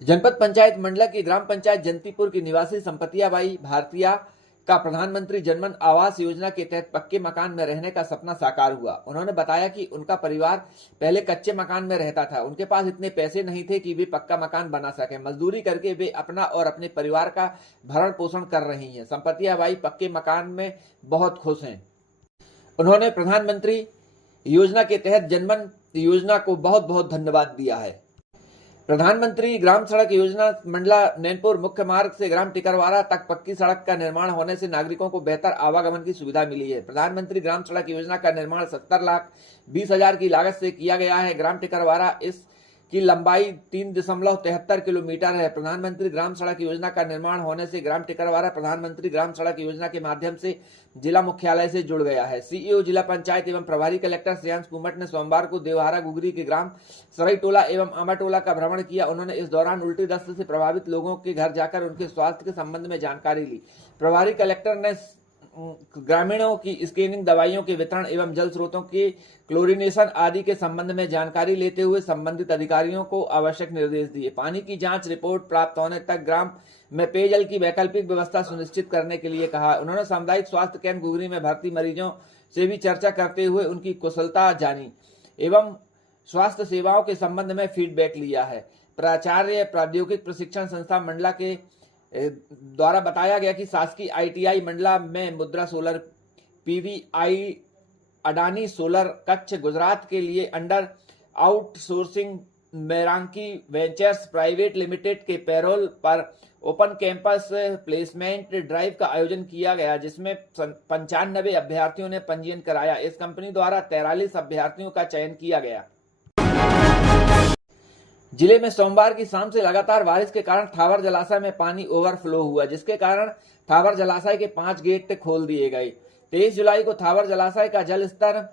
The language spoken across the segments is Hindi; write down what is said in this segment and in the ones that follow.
जनपद पंचायत मंडला की ग्राम पंचायत जंतीपुर की निवासी संपतियाबाई भारतीया का प्रधानमंत्री जनमन आवास योजना के तहत पक्के मकान में रहने का सपना साकार हुआ। उन्होंने बताया कि उनका परिवार पहले कच्चे मकान में रहता था। उनके पास इतने पैसे नहीं थे कि वे पक्का मकान बना सके। मजदूरी करके वे अपना और अपने परिवार का भरण पोषण कर रही हैं। संपतियाबाई पक्के मकान में बहुत खुश हैं। उन्होंने प्रधानमंत्री योजना के तहत जनमन योजना को बहुत बहुत धन्यवाद दिया है। प्रधानमंत्री ग्राम सड़क योजना मंडला नैनपुर मुख्य मार्ग से ग्राम टिकरवारा तक पक्की सड़क का निर्माण होने से नागरिकों को बेहतर आवागमन की सुविधा मिली है। प्रधानमंत्री ग्राम सड़क योजना का निर्माण 70,20,000 की लागत से किया गया है। ग्राम टिकरवारा की लंबाई 3.73 किलोमीटर है। प्रधानमंत्री ग्राम सड़क योजना का निर्माण होने से ग्राम टिकरवारा प्रधानमंत्री ग्राम सड़क योजना के माध्यम से जिला मुख्यालय से जुड़ गया है। सीईओ जिला पंचायत एवं प्रभारी कलेक्टर श्रेयांश कुमट ने सोमवार को देवहारा गुगरी के ग्राम सरई टोला एवं आमा टोला का भ्रमण किया। उन्होंने इस दौरान उल्टी दस्त से प्रभावित लोगों के घर जाकर उनके स्वास्थ्य के संबंध में जानकारी ली। प्रभारी कलेक्टर ने ग्रामीणों की स्क्रीनिंग, दवाइयों के वितरण एवं जल स्रोतों की क्लोरिनेशन आदि के संबंध में जानकारी लेते हुए संबंधित अधिकारियों को आवश्यक निर्देश दिए। पानी की जांच रिपोर्ट प्राप्त होने तक ग्राम में पेयजल की वैकल्पिक व्यवस्था सुनिश्चित करने के लिए कहा। उन्होंने सामुदायिक स्वास्थ्य केंद्र गुगरी में भर्ती मरीजों से भी चर्चा करते हुए उनकी कुशलता जानी एवं स्वास्थ्य सेवाओं के संबंध में फीडबैक लिया है। प्राचार्य प्राद्योगिक प्रशिक्षण संस्था मंडला के द्वारा बताया गया कि शासकीय ITI मंडला में Mudra solar PVI Adani solar Kutch Gujarat के लिए अंडर आउटसोर्सिंग मेरांकी वेंचर्स प्राइवेट लिमिटेड के पैरोल पर ओपन कैंपस प्लेसमेंट ड्राइव का आयोजन किया गया, जिसमें 95 अभ्यर्थियों ने पंजीयन कराया। इस कंपनी द्वारा 43 अभ्यर्थियों का चयन किया गया। जिले में सोमवार की शाम से लगातार बारिश के कारण थावर जलाशय में पानी ओवरफ्लो हुआ, जिसके कारण थावर जलाशय के 5 गेट खोल दिए गए। 23 जुलाई को थावर जलाशय का जल स्तर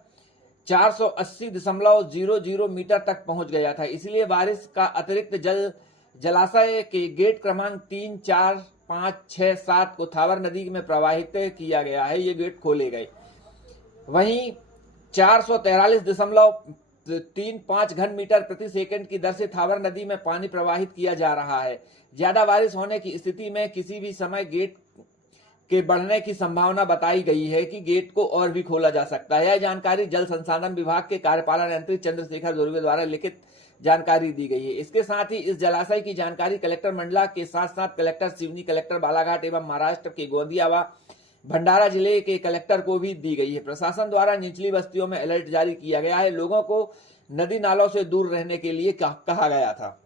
480.00 मीटर तक पहुंच गया था। इसलिए बारिश का अतिरिक्त जल जलाशय के गेट क्रमांक 3, 4, 5, 6, 7 को थावर नदी में प्रवाहित किया गया है। ये गेट खोले गए। वहीं 443.35 घन मीटर प्रति सेकंड की दर से थावर नदी में पानी प्रवाहित किया जा रहा है। ज्यादा बारिश होने की स्थिति में किसी भी समय गेट के बढ़ने की संभावना बताई गई है कि गेट को और भी खोला जा सकता है। यह जानकारी जल संसाधन विभाग के कार्यपालन यंत्री चंद्रशेखर दुर्वे द्वारा लिखित जानकारी दी गई है। इसके साथ ही इस जलाशय की जानकारी कलेक्टर मंडला के साथ साथ कलेक्टर सिवनी, कलेक्टर बालाघाट एवं महाराष्ट्र के गोंदिया व भंडारा जिले के कलेक्टर को भी दी गई है। प्रशासन द्वारा निचली बस्तियों में अलर्ट जारी किया गया है। लोगों को नदी नालों से दूर रहने के लिए कहा गया था।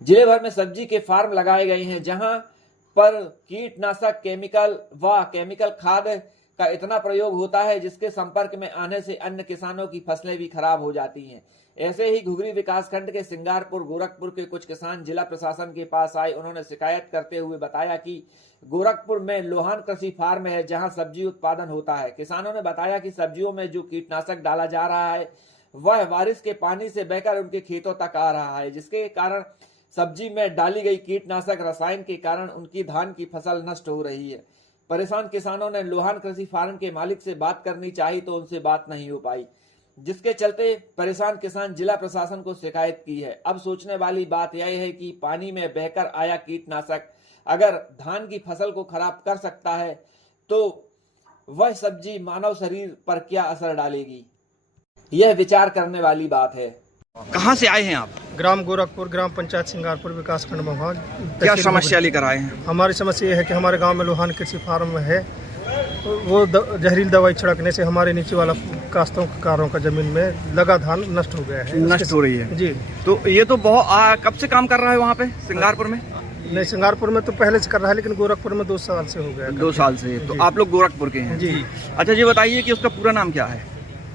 जिले भर में सब्जी के फार्म लगाए गए हैं, जहां पर कीटनाशक केमिकल खाद का इतना प्रयोग होता है जिसके संपर्क में आने से अन्य किसानों की फसलें भी खराब हो जाती हैं। ऐसे ही घुघरी विकासखंड के सिंगारपुर गोरखपुर के कुछ किसान जिला प्रशासन के पास आए। उन्होंने शिकायत करते हुए बताया कि गोरखपुर में लोहान कृषि फार्म है, जहां सब्जी उत्पादन होता है। किसानों ने बताया कि सब्जियों में जो कीटनाशक डाला जा रहा है वह बारिश के पानी से बहकर उनके खेतों तक आ रहा है, जिसके कारण सब्जी में डाली गई कीटनाशक रसायन के कारण उनकी धान की फसल नष्ट हो रही है। परेशान किसानों ने लोहान कृषि फार्म के मालिक से बात करनी चाहिए तो उनसे बात नहीं हो पाई, जिसके चलते परेशान किसान जिला प्रशासन को शिकायत की है। अब सोचने वाली बात यह है कि पानी में बहकर आया कीटनाशक अगर धान की फसल को खराब कर सकता है तो वह सब्जी मानव शरीर पर क्या असर डालेगी, यह विचार करने वाली बात है। कहाँ से आए हैं आप? ग्राम गोरखपुर, ग्राम पंचायत सिंगारपुर, विकासखंड महुआ। क्या समस्या लेकर आए हैं? हमारी समस्या ये है कि हमारे गांव में लोहान कृषि फार्म है वो जहरीली दवाई छिड़कने से हमारे नीचे वाला काश्तकारों का जमीन में लगा धान नष्ट हो गया है। नष्ट हो रही है जी। तो ये तो बहुत कब से काम कर रहा है वहाँ पे सिंगारपुर में? नहीं, सिंगारपुर में तो पहले से कर रहा है, लेकिन गोरखपुर में 2 साल से हो गया। 2 साल से। तो आप लोग गोरखपुर के हैं? जी। अच्छा, ये बताइए कि उसका पूरा नाम क्या है?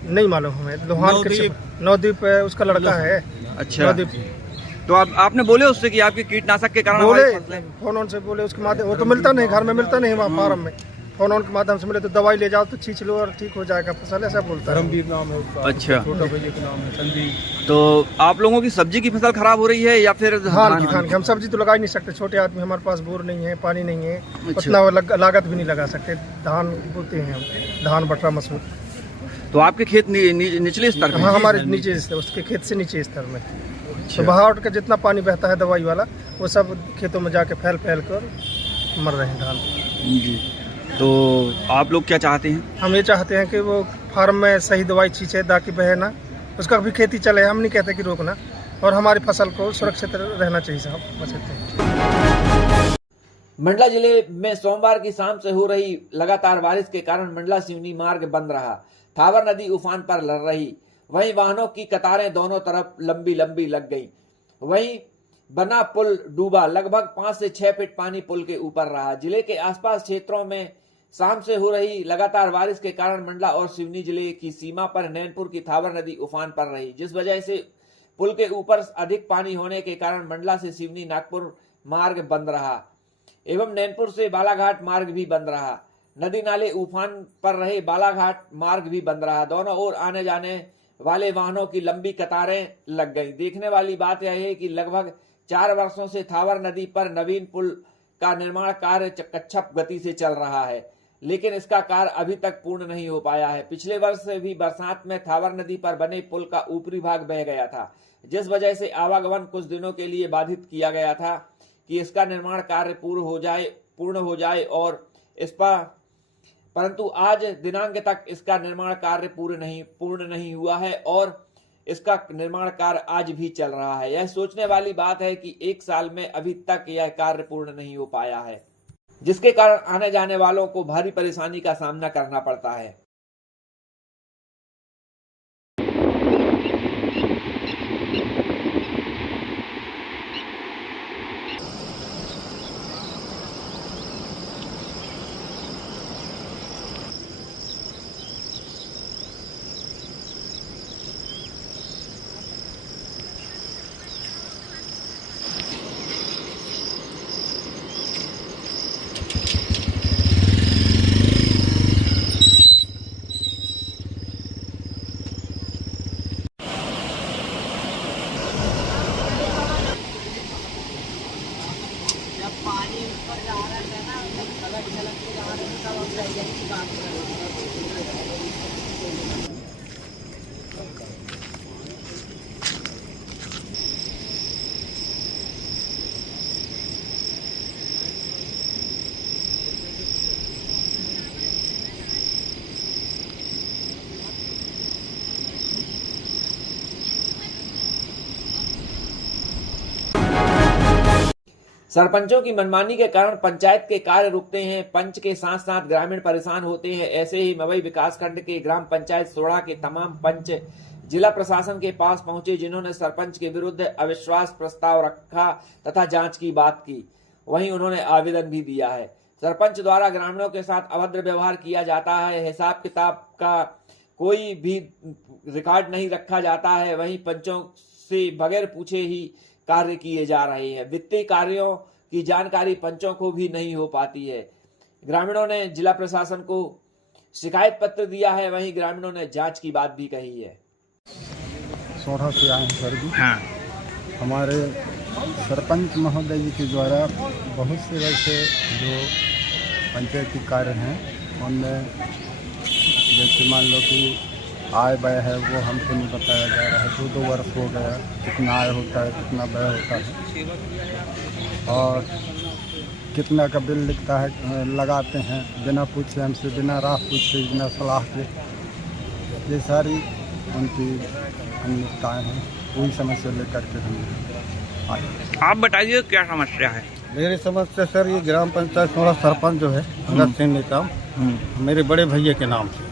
नहीं मालूम हमें। लोहान नवदीप है, उसका लड़का है। अच्छा, नवदीप। तो आपने बोले उससे कि आपके कीटनाशक के कारण बोले, हमारी फसलें- फोन से बोले, उसके माध्यम वो तो मिलता नहीं, घर में मिलता नहीं, वहाँ फार्म में फोन के माध्यम से मिले तो दवाई ले जाओ तो छींच लो और ठीक हो जाएगा फसल, ऐसा बोलता है। धर्मवीर नाम है उसका। अच्छा, छोटा भैया का नाम है संदीप। तो आप लोगों की सब्जी की फसल खराब हो रही है या फिर धान की? हम सब्जी तो लगा ही नहीं सकते, छोटे आदमी, हमारे पास बोर नहीं है, पानी नहीं है, अच्छा। उतना लागत भी नहीं लगा सकते। धान बोते हैं हम, धान बटरा मसूर। तो आपके खेत निचले स्तर पे? हाँ, हमारे नीचे स्तर, उसके खेत से नीचे स्तर में। तो बहाव का जितना पानी बहता है दवाई वाला, वो सब खेतों में जाके फैल कर मर रहे हैं धान। जी। तो आप लोग क्या चाहते हैं? हम ये चाहते हैं कि वो फार्म में सही दवाई छींचे ताकि बहे ना, उसका भी खेती चले। हम नहीं कहते कि रोकना, और हमारी फसल को सुरक्षित रहना चाहिए साहब, बस इतना। मंडला जिले में सोमवार की शाम से हो रही लगातार बारिश के कारण मंडला सिवनी मार्ग बंद रहा। थावर नदी उफान पर लड़ रही, वहीं वाहनों की कतारें दोनों तरफ लंबी लंबी लग गई। वहीं बना पुल डूबा, लगभग 5 से 6 फीट पानी पुल के ऊपर रहा। जिले के आसपास क्षेत्रों में शाम से हो रही लगातार बारिश के कारण मंडला और सिवनी जिले की सीमा पर नैनपुर की थावर नदी उफान पर रही, जिस वजह से पुल के ऊपर अधिक पानी होने के कारण मंडला से सिवनी नागपुर मार्ग बंद रहा एवं नैनपुर से बालाघाट मार्ग भी बंद रहा। नदी नाले उफान पर रहे, बालाघाट मार्ग भी बंद रहा। दोनों ओर आने जाने वाले वाहनों की लंबी कतारें लग गई। देखने वाली बात यह है कि लगभग 4 वर्षों से थावर नदी पर नवीन पुल का निर्माण कार्य कच्छप गति से चल रहा है, लेकिन इसका कार्य अभी तक पूर्ण नहीं हो पाया है। पिछले वर्ष से भी बरसात में थावर नदी पर बने पुल का ऊपरी भाग बह गया था, जिस वजह से आवागमन कुछ दिनों के लिए बाधित किया गया था कि इसका निर्माण कार्य पूर्ण हो जाए और इस पर, परंतु आज दिनांक तक इसका निर्माण कार्य पूर्ण नहीं हुआ है और इसका निर्माण कार्य आज भी चल रहा है। यह सोचने वाली बात है कि 1 साल में अभी तक यह कार्य पूर्ण नहीं हो पाया है, जिसके कारण आने जाने वालों को भारी परेशानी का सामना करना पड़ता है। सरपंचों की मनमानी के कारण पंचायत के कार्य रुकते हैं। पंच के साथ साथ ग्रामीण परेशान होते हैं। ऐसे ही मवई विकासखंड के ग्राम पंचायत सोड़ा के तमाम पंच जिला प्रशासन के पास पहुंचे, जिन्होंने सरपंच के विरुद्ध अविश्वास प्रस्ताव रखा तथा जांच की बात की। वहीं उन्होंने आवेदन भी दिया है। सरपंच द्वारा ग्रामीणों के साथ अभद्र व्यवहार किया जाता है, हिसाब किताब का कोई भी रिकॉर्ड नहीं रखा जाता है। वहीं पंचों से बगैर पूछे ही कार्य किए जा रहे हैं। वित्तीय कार्यों की जानकारी पंचों को भी नहीं हो पाती है। ग्रामीणों ने जिला प्रशासन को शिकायत पत्र दिया है। वहीं ग्रामीणों ने जांच की बात भी कही है। सोढ़ा से आए हैं सर जी। हाँ। हमारे सरपंच महोदय जी के द्वारा बहुत से वैसे जो पंचायती कार्य हैं उनमें जैसे मान लो कि आय व्यय है वो हमको नहीं बताया जा रहा है। 2-2 वर्ष हो गया, कितना आय होता है, कितना व्यय होता है और कितना का बिल लिखता है, लगाते हैं बिना पूछे हमसे, बिना राह पूछे, बिना सलाह के। ये सारी उनकी अनियमितताएँ हैं, वही समस्या लेकर के हम आए। आप बताइए क्या समस्या है? मेरी समस्या सर ये ग्राम पंचायत सोड़ा सरपंच जो है अंगद सिंह नेता, मेरे बड़े भैया के नाम से।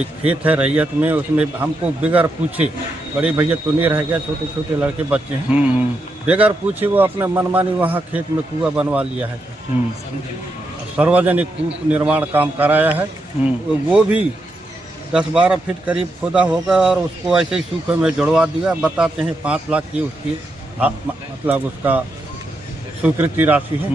एक खेत है रैयत में, उसमें हमको बगैर पूछे, बड़े भैया तो नहीं रह गया, छोटे छोटे लड़के बच्चे हैं, बगैर पूछे वो अपने मनमानी वहाँ खेत में कुआं बनवा लिया है। सार्वजनिक कूप निर्माण काम कराया है, वो भी 10-12 फीट करीब खोदा होगा और उसको ऐसे ही सूखे में जुड़वा दिया। बताते हैं 5 लाख की उसकी मतलब उसका स्वीकृति राशि है।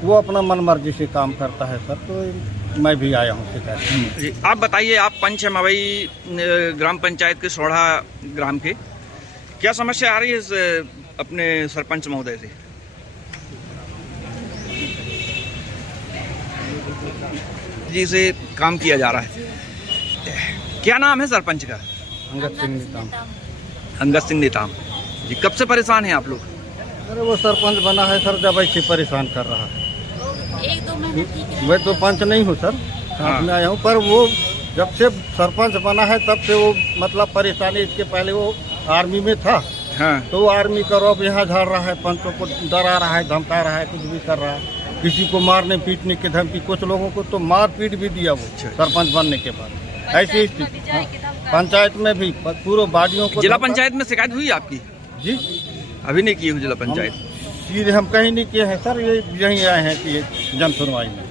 वो अपना मन मर्जी से काम करता है सर, तो मैं भी आया हूँ शिकायत। जी, आप बताइए, आप पंच है मवई ग्राम पंचायत के सोढ़ा ग्राम के, क्या समस्या आ रही है इस अपने सरपंच महोदय से? जी से काम किया जा रहा है, क्या नाम है सरपंच का? अंगद सिंह नेताम। अंगद सिंह नेताम जी, कब से परेशान हैं आप लोग? अरे वो सरपंच बना है सर, जब ऐसे परेशान कर रहा है। 1-2 महीने ठीक है। मैं तो पंच नहीं हूँ सर, साथ में आया हूँ, पर वो जब से सरपंच बना है तब से वो मतलब परेशानी, इसके पहले वो आर्मी में था। हाँ। तो वो आर्मी का रौब यहाँ झाड़ रहा है, पंचों को डरा रहा है, धमका रहा है, कुछ भी कर रहा है, किसी को मारने पीटने की धमकी, कुछ लोगों को तो मार पीट भी दिया वो सरपंच बनने के बाद। ऐसी स्थिति पंचायत में भी पूरे बाडियों को। जिला पंचायत में शिकायत हुई आपकी? जी अभी नहीं की हुई जिला पंचायत? सीधे हम कहीं नहीं किए हैं सर, ये यहीं आए हैं कि जन सुनवाई में।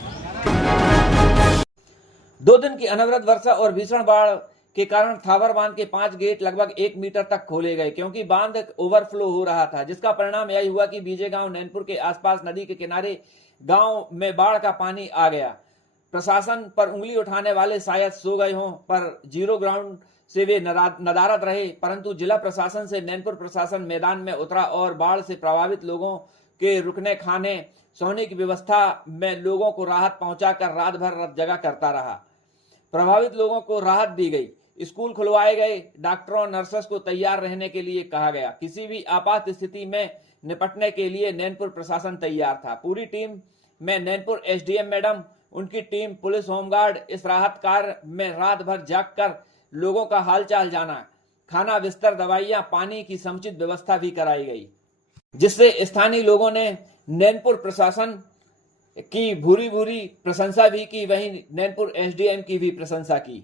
2 दिन की अनवरत वर्षा और भीषण बाढ़ के कारण थावर बांध के 5 गेट लगभग 1 मीटर तक खोले गए, क्योंकि बांध ओवरफ्लो हो रहा था, जिसका परिणाम यही हुआ कि बीजे गांव नैनपुर के आसपास नदी के किनारे गांव में बाढ़ का पानी आ गया। प्रशासन पर उंगली उठाने वाले शायद सो गए हों, पर जीरो ग्राउंड से वे नदारद रहे, परंतु जिला प्रशासन से नैनपुर प्रशासन मैदान में उतरा और बाढ़ से प्रभावित लोगों के रुकने, खाने, सोने की व्यवस्था में लोगों को राहत पहुंचाकर रात भर जगह करता रहा। प्रभावित लोगों को राहत दी गई, स्कूल खुलवाए गए, डॉक्टरों, नर्सेस को तैयार रहने के लिए कहा गया। किसी भी आपात स्थिति में निपटने के लिए नैनपुर प्रशासन तैयार था। पूरी टीम में नैनपुर एसडीएम मैडम, उनकी टीम, पुलिस, होमगार्ड इस राहत कार्य में रात भर जागकर लोगों का हालचाल जाना, खाना, बिस्तर, दवाइयां, पानी की समुचित व्यवस्था भी कराई गई, जिससे स्थानीय लोगों ने नैनपुर प्रशासन की भूरी भूरी प्रशंसा भी की, वहीं नैनपुर एसडीएम की भी प्रशंसा की।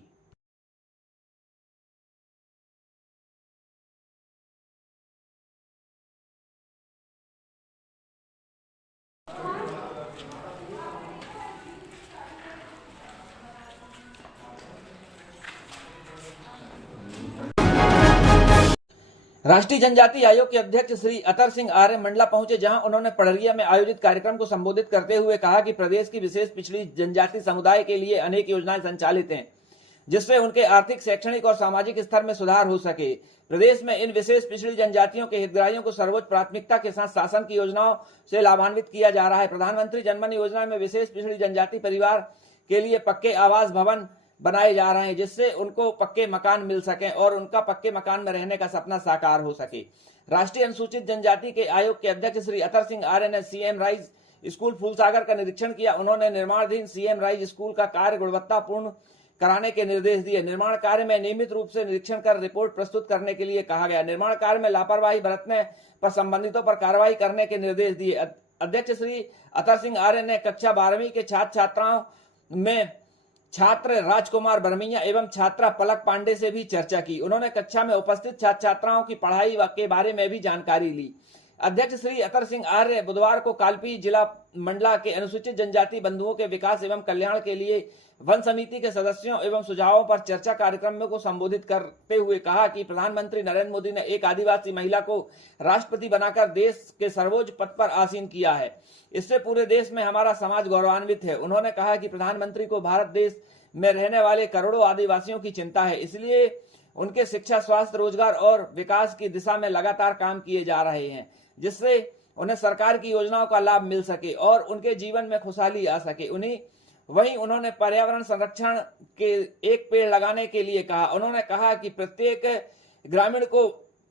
राष्ट्रीय जनजाति आयोग के अध्यक्ष श्री अतर सिंह आर्य मंडला पहुंचे, जहां उन्होंने पड़रिया में आयोजित कार्यक्रम को संबोधित करते हुए कहा कि प्रदेश की विशेष पिछड़ी जनजाति समुदाय के लिए अनेक योजनाएं संचालित हैं, जिससे उनके आर्थिक, शैक्षणिक और सामाजिक स्तर में सुधार हो सके। प्रदेश में इन विशेष पिछड़ी जनजातियों के हितग्राहियों को सर्वोच्च प्राथमिकता के साथ शासन की योजनाओं से लाभान्वित किया जा रहा है। प्रधानमंत्री जनमन योजना में विशेष पिछड़ी जनजाति परिवार के लिए पक्के आवास भवन बनाए जा रहे हैं, जिससे उनको पक्के मकान मिल सके और उनका पक्के मकान में रहने का सपना साकार हो सके। राष्ट्रीय अनुसूचित जनजाति के आयोग के अध्यक्ष श्री अतर सिंह आर्य ने सीएम राइज स्कूल फूलसागर का निरीक्षण किया। उन्होंने निर्माणाधीन सीएम राइज स्कूल का कार्य गुणवत्तापूर्ण कराने के निर्देश दिए। निर्माण कार्य में नियमित रूप से निरीक्षण कर रिपोर्ट प्रस्तुत करने के लिए कहा गया। निर्माण कार्य में लापरवाही बरतने पर संबंधितों पर कार्रवाई करने के निर्देश दिए। अध्यक्ष श्री अतर सिंह आर्य ने कक्षा 12वीं के छात्र छात्राओं में छात्र राजकुमार बरमैया एवं छात्रा पलक पांडे से भी चर्चा की। उन्होंने कक्षा में उपस्थित छात्र छात्राओं की पढ़ाई के बारे में भी जानकारी ली। अध्यक्ष श्री अतर सिंह आर्य बुधवार को कालपी जिला मंडला के अनुसूचित जनजाति बंधुओं के विकास एवं कल्याण के लिए वन समिति के सदस्यों एवं सुझावों पर चर्चा कार्यक्रम को संबोधित करते हुए कहा कि प्रधानमंत्री नरेंद्र मोदी ने एक आदिवासी महिला को राष्ट्रपति बनाकर देश के सर्वोच्च पद पर आसीन किया है। इससे पूरे देश में हमारा समाज गौरवान्वित है। उन्होंने कहा कि प्रधानमंत्री को भारत देश में रहने वाले करोड़ों आदिवासियों की चिंता है, इसलिए उनके शिक्षा, स्वास्थ्य, रोजगार और विकास की दिशा में लगातार काम किए जा रहे हैं, जिससे उन्हें सरकार की योजनाओं का लाभ मिल सके और उनके जीवन में खुशहाली आ सके। वहीं उन्होंने पर्यावरण संरक्षण के एक पेड़ लगाने के लिए कहा। उन्होंने कहा कि प्रत्येक ग्रामीण को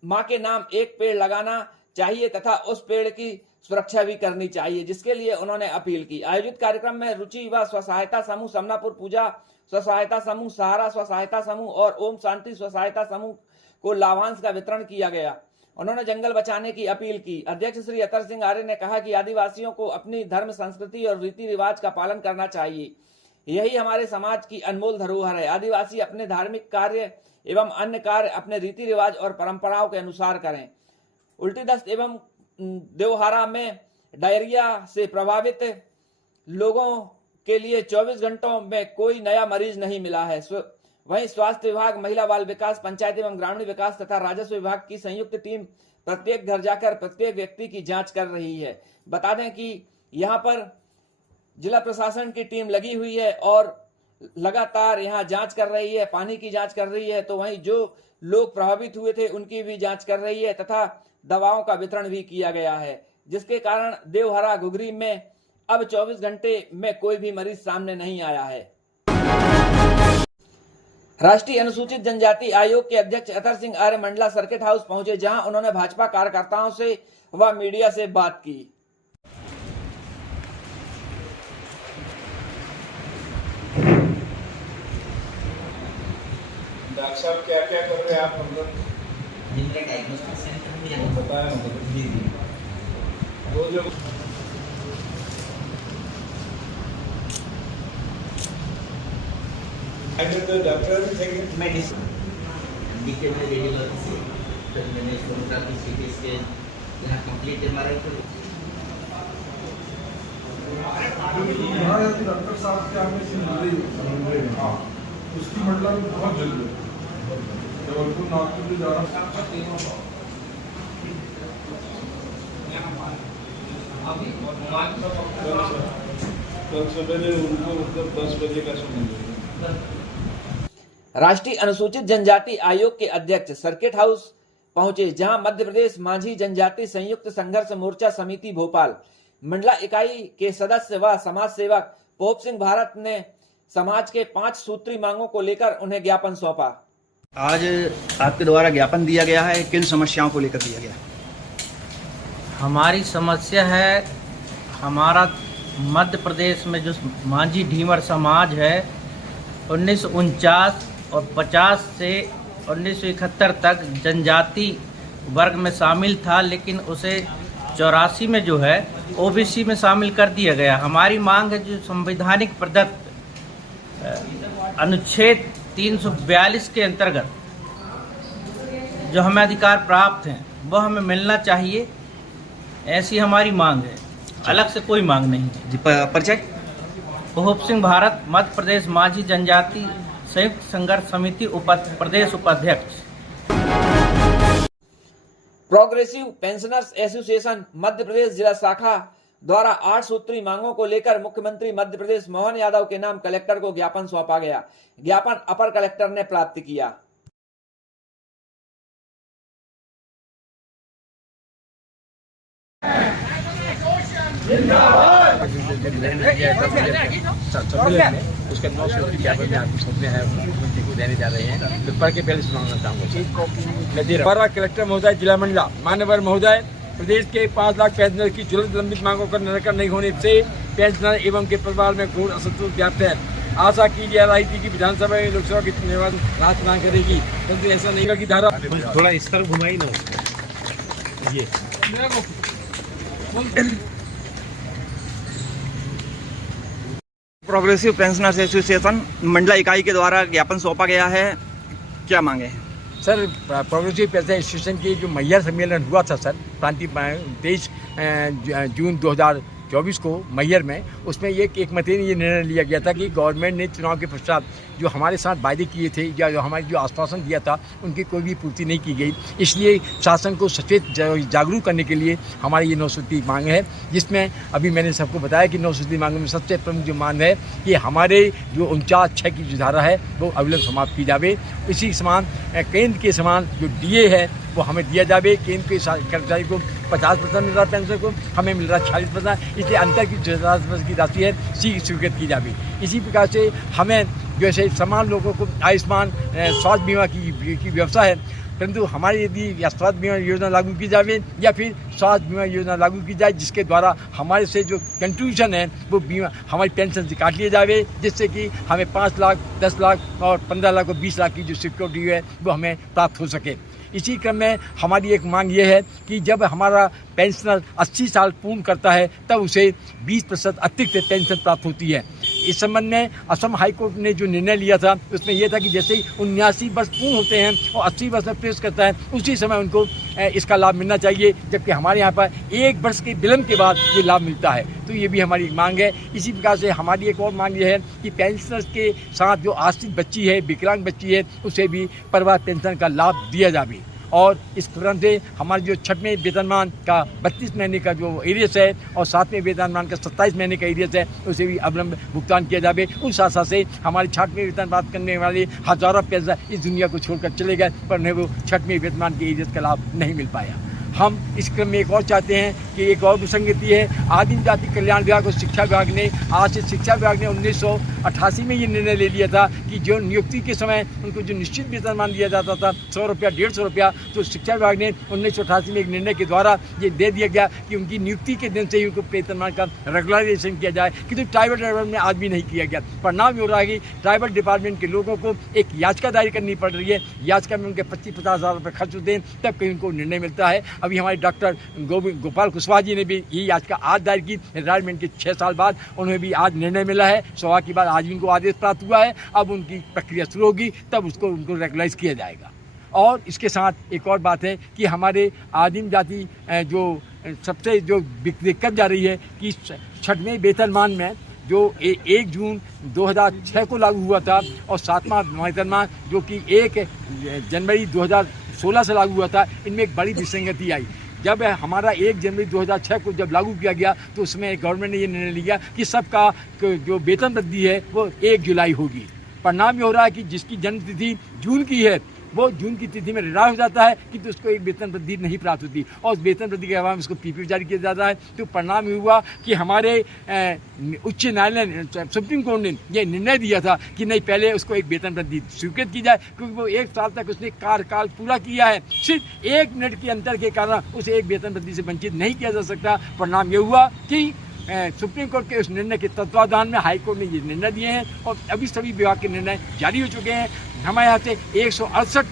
मां के नाम एक पेड़ लगाना चाहिए तथा उस पेड़ की सुरक्षा भी करनी चाहिए, जिसके लिए उन्होंने अपील की। आयोजित कार्यक्रम में रुचि व स्वसहायता समूह समनापुर पूजा स्वसहायता समूह, सहारा स्वसहायता समूह और ओम शांति स्वसहायता समूह को लाभांश का वितरण किया गया। उन्होंने जंगल बचाने की अपील की। अध्यक्ष श्री अतर सिंह आर्य ने कहा कि आदिवासियों को अपनी धर्म, संस्कृति और रीति रिवाज का पालन करना चाहिए। यही हमारे समाज की अनमोल धरोहर है। आदिवासी अपने धार्मिक कार्य एवं अन्य कार्य अपने रीति रिवाज और परंपराओं के अनुसार करें। उल्टी दस्त एवं देवहारा में डायरिया से प्रभावित लोगों के लिए 24 घंटों में कोई नया मरीज नहीं मिला है। वहीं स्वास्थ्य विभाग, महिला बाल विकास, पंचायत एवं ग्रामीण विकास तथा राजस्व विभाग की संयुक्त टीम प्रत्येक घर जाकर प्रत्येक व्यक्ति की जांच कर रही है। बता दें कि यहां पर जिला प्रशासन की टीम लगी हुई है और लगातार यहां जांच कर रही है, पानी की जांच कर रही है, तो वहीं जो लोग प्रभावित हुए थे उनकी भी जांच कर रही है तथा दवाओं का वितरण भी किया गया है, जिसके कारण देवहरा घुघरी में अब 24 घंटे में कोई भी मरीज सामने नहीं आया है। राष्ट्रीय अनुसूचित जनजाति आयोग के अध्यक्ष अतर सिंह आर्य मंडला सर्किट हाउस पहुंचे, जहां उन्होंने भाजपा कार्यकर्ताओं से व मीडिया से बात की। डॉक्टर साहब क्या क्या कर रहे हैं आप? जिनका डायग्नोस्टिक सेंटर में यहाँ बताया जी वो जो तो डॉक्टर भी थे मेडिसिन डीके में रेडियोलॉजी से फिर मैंने सोनोग्राफी, सीटी स्कैन, यहाँ कंप्लीट एमआरआई कर डॉक्टर साहब के आगे से हाँ उसकी मंडला में बहुत जल्दी जबलपुर नागपुर में जाना कल सवेरे उनको मतलब 10 बजे का समय। राष्ट्रीय अनुसूचित जनजाति आयोग के अध्यक्ष सर्किट हाउस पहुंचे, जहां मध्य प्रदेश माझी जनजाति संयुक्त संघर्ष मोर्चा समिति भोपाल मंडला इकाई के सदस्य व समाज सेवक पोप सिंह भारत ने समाज के 5 सूत्री मांगों को लेकर उन्हें ज्ञापन सौंपा। आज आपके द्वारा ज्ञापन दिया गया है, किन समस्याओं को लेकर दिया गया? हमारी समस्या है, हमारा मध्य प्रदेश में जो माझी ढीमर समाज है 1949 और 50 से 1971 तक जनजाति वर्ग में शामिल था, लेकिन उसे 84 में जो है ओबीसी में शामिल कर दिया गया। हमारी मांग है जो संवैधानिक प्रदत्त अनुच्छेद 342 के अंतर्गत जो हमें अधिकार प्राप्त हैं वह हमें मिलना चाहिए, ऐसी हमारी मांग है, अलग से कोई मांग नहीं है। परिचय? पोप सिंह भारत, मध्य प्रदेश माझी जनजाति संयुक्त संघर्ष समिति प्रदेश उपाध्यक्ष। Progressive pensioners association Madhya Pradesh जिला शाखा द्वारा 8 सूत्री मांगों को लेकर मुख्यमंत्री मध्य प्रदेश मोहन यादव के नाम कलेक्टर को ज्ञापन सौंपा गया। ज्ञापन अपर कलेक्टर ने प्राप्त किया। उसके 9 सूत्री ज्ञापन आपको सौंपने हैं, मुख्यमंत्री को देने जा रहे हैं। तो पढ़ के पहले सुनाना चाहूँगा। अपर कलेक्टर महोदय जिला मंडला, मान्यवर महोदय, प्रदेश के 5 लाख पेंशनर की ज्वलंत लंबित मांगों का निराकरण नहीं होने से पेंशनर एवं के परिवार में घोर असंतोष व्याप्त है। आशा की जा रही थी कि विधानसभा में लोकसभा की निर्वाचन राज प्रदान करेगी, परंतु ऐसा नहीं की धारा थोड़ा इस तरफ घुमाई ना ये प्रोग्रेसिव पेंशनर्स एसोसिएशन मंडला इकाई के द्वारा ज्ञापन सौंपा गया है, क्या मांगे हैं? सर, प्रोग्रेसिव पेंशन एसोसिएशन की जो मैहर सम्मेलन हुआ था सर प्रांतीय 23 जून 2024 को मैहर में, उसमें एक मत ये निर्णय लिया गया था कि गवर्नमेंट ने चुनाव के पश्चात जो हमारे साथ वायदे किए थे या जो हमारे जो आश्वासन दिया था उनकी कोई भी पूर्ति नहीं की गई। इसलिए शासन को सचेत जागरूक करने के लिए हमारी ये 9 सूत्री मांग है, जिसमें अभी मैंने सबको बताया कि 9 सूत्री मांग में सबसे प्रमुख जो मांग है कि हमारे जो 49(6) की जो धारा है वो अविलंब समाप्त की जावे। इसी समान केंद्र के समान जो DA है वो हमें दिया जावे। केंद्र के कर्मचारी को 50% मिल रहा है पेंशन को, हमें मिल रहा है 40%, इसलिए अंतर की 50% की राशि है स्वीकृत की जावे। इसी प्रकार से हमें जैसे समान लोगों को आयुष्मान स्वास्थ्य बीमा की व्यवस्था है, परंतु हमारी यदि स्वास्थ्य बीमा योजना लागू की जाए या फिर स्वास्थ्य बीमा योजना लागू की जाए जिसके द्वारा हमारे से जो कंट्रीब्यूशन है वो बीमा हमारी पेंशन से काट लिया जाए, जिससे कि हमें 5 लाख, 10 लाख और 15 लाख और 20 लाख की जो सिक्योरिटी है वो हमें प्राप्त हो सके। इसी क्रम में हमारी एक मांग ये है कि जब हमारा पेंशनर 80 साल पूर्ण करता है तब उसे 20% अतिरिक्त पेंशन प्राप्त होती है। इस संबंध में असम हाई कोर्ट ने जो निर्णय लिया था उसमें यह था कि जैसे ही 79 वर्ष पूर्ण होते हैं और 80 वर्ष में प्रवेश करता है उसी समय उनको इसका लाभ मिलना चाहिए, जबकि हमारे यहाँ पर 1 वर्ष के विलम्ब के बाद ये लाभ मिलता है। तो ये भी हमारी मांग है। इसी प्रकार से हमारी एक और मांग ये है कि पेंशनर्स के साथ जो आश्रित बच्ची है, विकलांग बच्ची है, उसे भी परिवार पेंशन का लाभ दिया जाए। और इस कारण से हमारे जो 6वें वेतनमान का 32 महीने का जो एरियस है और 7वें वेतनमान का 27 महीने का एरियस है उसे भी अविलंब भुगतान किया जाए। उस साथ साथ से हमारी 6वें वेतन प्राप्त करने वाले हज़ारों पेंशनर इस दुनिया को छोड़कर चले गए, पर उन्हें वो 6वें वेतनमान के एरियस का लाभ नहीं मिल पाया। हम इस क्रम में एक और चाहते हैं कि एक और विसंगति है। आदिम जाति कल्याण विभाग और शिक्षा विभाग ने आज से शिक्षा विभाग ने 1988 में ये निर्णय ले लिया था कि जो नियुक्ति के समय उनको जो निश्चित वेतनमान दिया जाता था 100 रुपया 150 रुपया, तो शिक्षा विभाग ने 1988 में एक निर्णय के द्वारा ये दे दिया गया कि उनकी नियुक्ति के दिन से ही उनको वेतनमान का रेगुलराइजेशन किया जाए, किंतु ट्राइबल डिपार्टमेंट में आज भी नहीं किया गया। परिणाम ये हो रहा है कि ट्राइबल डिपार्टमेंट के लोगों को एक याचिका दायर करनी पड़ रही है। याचिका में उनके 25-50 हज़ार रुपये खर्च होते हैं, तब कहीं उनको निर्णय मिलता है। अभी हमारे डॉक्टर गोपाल कुशवाहा जी ने भी ये याचिका आज दायर की, रिटायरमेंट के 6 साल बाद उन्हें भी आज निर्णय मिला है। सभा के बाद आज भी उनको आदेश प्राप्त हुआ है। अब उनकी प्रक्रिया शुरू होगी, तब उनको रेगुलाइज किया जाएगा। और इसके साथ एक और बात है कि हमारे आदिम जाति जो सबसे जो दिक्कत जा रही है कि 6वें वेतनमान में जो 1 जून 2006 को लागू हुआ था और 7वां वेतनमान जो कि 1 जनवरी 2016 से लागू हुआ था, इनमें एक बड़ी विसंगति आई। जब हमारा 1 जनवरी 2006 को जब लागू किया गया तो उसमें गवर्नमेंट ने ये निर्णय लिया कि सबका जो वेतन वृद्धि है वो 1 जुलाई होगी। परिणाम ये हो रहा है कि जिसकी जन्म तिथि जून की है वो जून की तिथि में रिटायर हो जाता है, किंतु उसको एक वेतन वृद्धि नहीं प्राप्त होती और उस वेतन वृद्धि के अभाव में उसको पीपीओ जारी किया जाता है। तो परिणाम ये हुआ कि हमारे उच्च न्यायालय सुप्रीम कोर्ट ने यह निर्णय दिया था कि नहीं, पहले उसको एक वेतन वृद्धि स्वीकृत की जाए, क्योंकि वो 1 साल तक उसने कार्यकाल पूरा किया है। सिर्फ 1 मिनट के अंतर के कारण उसे एक वेतन वृद्धि से वंचित नहीं किया जा सकता। परिणाम ये हुआ कि सुप्रीम कोर्ट के उस निर्णय के तत्वाधान में हाई कोर्ट ने ये निर्णय दिए हैं और अभी सभी विभाग के निर्णय जारी हो चुके हैं। हमारे यहाँ से 168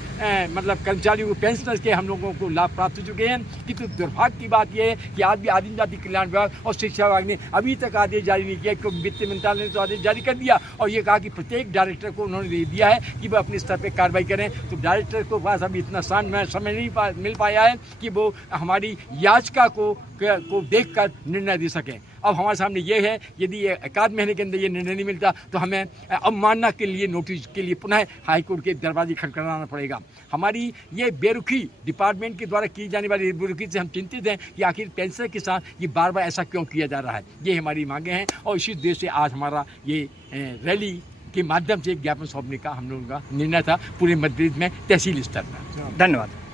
मतलब कर्मचारियों को पेंशनर्स के हम लोगों को लाभ प्राप्त हो चुके हैं। किंतु दुर्भाग्य की बात यह है कि आज भी आदिम जाति कल्याण विभाग और शिक्षा विभाग ने अभी तक आदेश जारी नहीं किया, क्योंकि वित्त मंत्रालय ने तो आदेश जारी कर दिया और ये कहा कि प्रत्येक डायरेक्टर को उन्होंने दे दिया है कि वह अपने स्तर पर कार्रवाई करें। तो डायरेक्टर को पास अभी इतना समय नहीं मिल पाया है कि वो हमारी याचिका को देखकर निर्णय दे सकें। अब हमारे सामने ये है, यदि 1 महीने के अंदर ये निर्णय नहीं मिलता तो हमें अवमानना के लिए नोटिस के लिए पुनः हाईकोर्ट के दरवाजे खटखटाना पड़ेगा। हमारी ये बेरुखी डिपार्टमेंट के द्वारा की जाने वाली बेरुखी से हम चिंतित हैं कि आखिर पेंशनर के साथ ये बार ऐसा क्यों किया जा रहा है। ये हमारी मांगे हैं और इसी उद्देश्य से आज हमारा ये रैली के माध्यम से एक ज्ञापन सौंपने का हम लोगों का निर्णय था पूरे मध्य प्रदेश में तहसील स्तर पर। धन्यवाद।